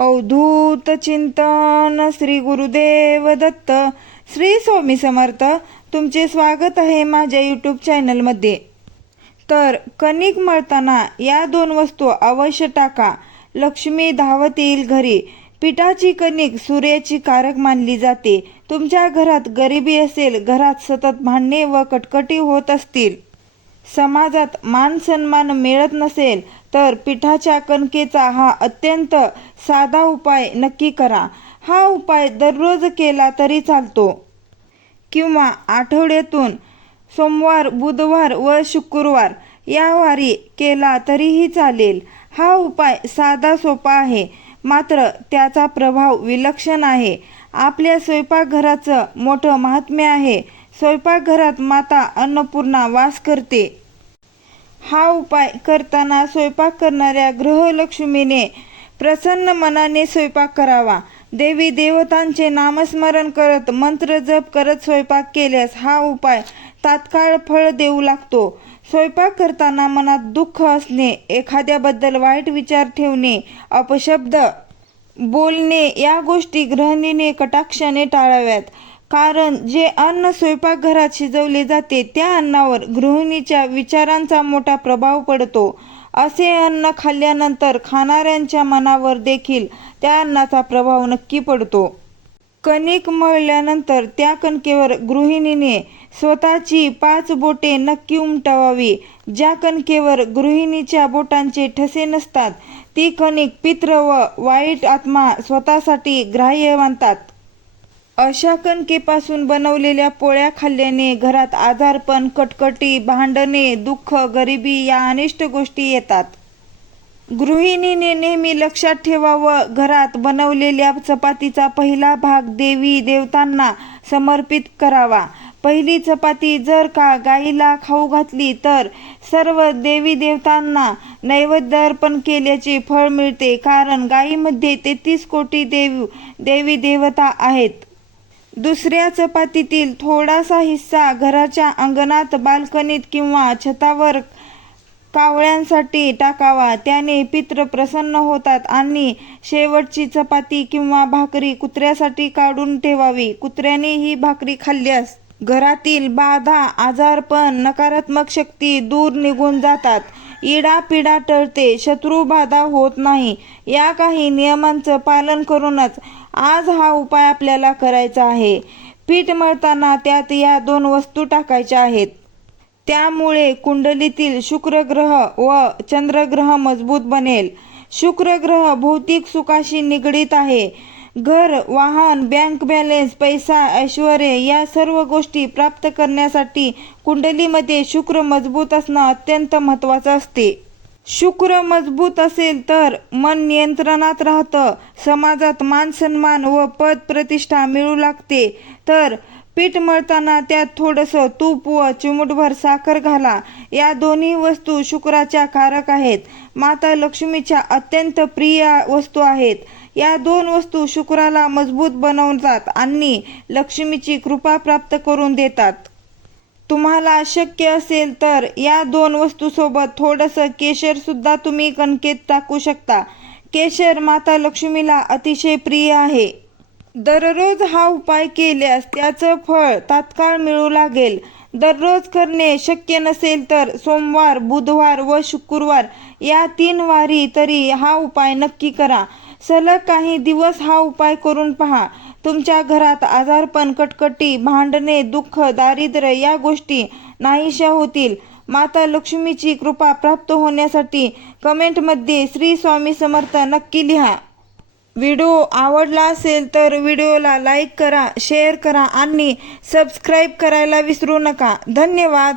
अवधूत चिंतन श्री गुरुदेव दत्त. श्री स्वामी समर्थ. तुमचे स्वागत आहे माझ्या यूट्यूब चॅनलमध्ये. तर कणिक मळताना या दोन वस्तू अवश्य टाका. लक्ष्मी धावत येईल घरी. पिठाची कणिक सूर्याची कारक मानली जाते. तुमच्या घरात गरिबी असेल, घरात सतत भांडणे व कटकटी होत असतील, समाजात मान सन्मान मिळत नसेल, तर पिठाच्या कणकेचा हा अत्यंत साधा उपाय नक्की करा. हा उपाय दररोज केला तरी चालतो किंवा आठवड्यातून सोमवार, बुधवार व शुक्रवार या वारी केला तरीही चालेल. हा उपाय साधा सोपा आहे, मात्र त्याचा प्रभाव विलक्षण आहे. आपल्या स्वयंपाकघराचं मोठं महात्म्य आहे. स्वयंपाकघरात माता अन्नपूर्णा वास करते. हा उपाय करताना स्वयंपाक करणाऱ्या गृहलक्ष्मीने प्रसन्न मनाने स्वयंपाक करावा. देवी देवतांचे नामस्मरण करत, मंत्र जप करत स्वयंपाक केल्यास हा उपाय तात्काळ फळ देऊ लागतो. स्वयंपाक करताना मनात दुःख असणे, एखाद्याबद्दल वाईट विचार ठेवणे, अपशब्द बोलणे या गोष्टी गृहिणीने कटाक्षाने टाळाव्यात. कारण जे अन्न स्वयंपाकघरात शिजवले जाते त्या अन्नावर गृहिणीच्या विचारांचा मोठा प्रभाव पडतो. असे अन्न खाल्ल्यानंतर खाणाऱ्यांच्या मनावर देखील त्या अन्नाचा प्रभाव नक्की पडतो. कणिक मळल्यानंतर त्या कणकेवर गृहिणीने स्वतःची 5 बोटे नक्की उमटवावी. ज्या कणकेवर गृहिणीच्या बोटांचे ठसे नसतात ती कणिक पित्र व वाईट आत्मा स्वतःसाठी ग्राह्य मानतात. अशा कणकेपासून बनवलेल्या पोळ्या खाल्ल्याने घरात आजारपण, कटकटी, भांडणे, दुःख, गरिबी या अनिष्ट गोष्टी येतात. गृहिणीने नेहमी लक्षात ठेवावं, घरात बनवलेल्या चपातीचा पहिला भाग देवी देवतांना समर्पित करावा. पहिली चपाती जर का गाईला खाऊ घातली तर सर्व देवी देवतांना नैवेद्य अर्पण केल्याचे फळ मिळते. कारण गाईमध्ये 33 कोटी देवी देवता आहेत. दुसऱ्या चपातीतील थोडासा हिस्सा घराच्या अंगणात, बाल्कनीत किंवा छतावर कावळ्यांसाठी टाकावा. त्याने पित्र प्रसन्न होतात. आणि शेवटची चपाती किंवा भाकरी कुत्र्यासाठी काढून ठेवावी. कुत्र्याने ही भाकरी खाल्ल्यास घरातील बाधा, आजारपण, नकारात्मक शक्ती दूर निघून जातात. इडापिडा टळते, शत्रुबाधा होत नाही. या काही नियमांचं पालन करूनच आज हा उपाय आपल्याला करायचा आहे. पीठ मळताना त्यात या 2 वस्तू टाकायच्या आहेत. त्यामुळे कुंडलीतील शुक्र ग्रह व चंद्र ग्रह मजबूत बनेल. शुक्र ग्रह भौतिक सुखाशी निगडीत आहे. घर, वाहन, बँक बॅलन्स, पैसा, ऐश्वर्य या सर्व गोष्टी प्राप्त करण्यासाठी कुंडलीमध्ये शुक्र मजबूत असणं अत्यंत महत्त्वाचं असते. शुक्र मजबूत असेल तर मन नियंत्रणात राहतं, समाजात मान सन्मान व पद प्रतिष्ठा मिळू लागते. तर पीठ मळताना त्यात थोडंसं तूप व चिमूटभर साखर घाला. या दोन्ही वस्तू शुक्राच्या कारक आहेत. माता लक्ष्मीच्या अत्यंत प्रिय वस्तू आहेत. या 2 वस्तू शुक्राला मजबूत बनवतात आणि लक्ष्मीची कृपा प्राप्त करून देतात. तुम्हाला शक्य असेल तर या 2 वस्तूसोबत थोडंसं केशर सुद्धा तुम्ही कणकेत टाकू शकता. केशर माता लक्ष्मीला अतिशय प्रिय आहे. दररोज हा उपाय केल्यास त्याचं फळ तात्काळ मिळू लागेल. दररोज करणे शक्य नसेल तर सोमवार, बुधवार व शुक्रवार या 3 वारी तरी हा उपाय नक्की करा. सलग काही दिवस हा उपाय करून पहा. तुमच्या घरात आजारपण, कटकटी, भांडणे, दुःख, दारिद्र्य या गोष्टी नाहीशा होतील. माता लक्ष्मीची कृपा प्राप्त होण्यासाठी कमेंटमध्ये श्री स्वामी समर्थ नक्की लिहा. व्हिडिओ आवडला असेल तर व्हिडिओला लाईक करा, शेअर करा आणि सबस्क्राईब करायला विसरू नका. धन्यवाद.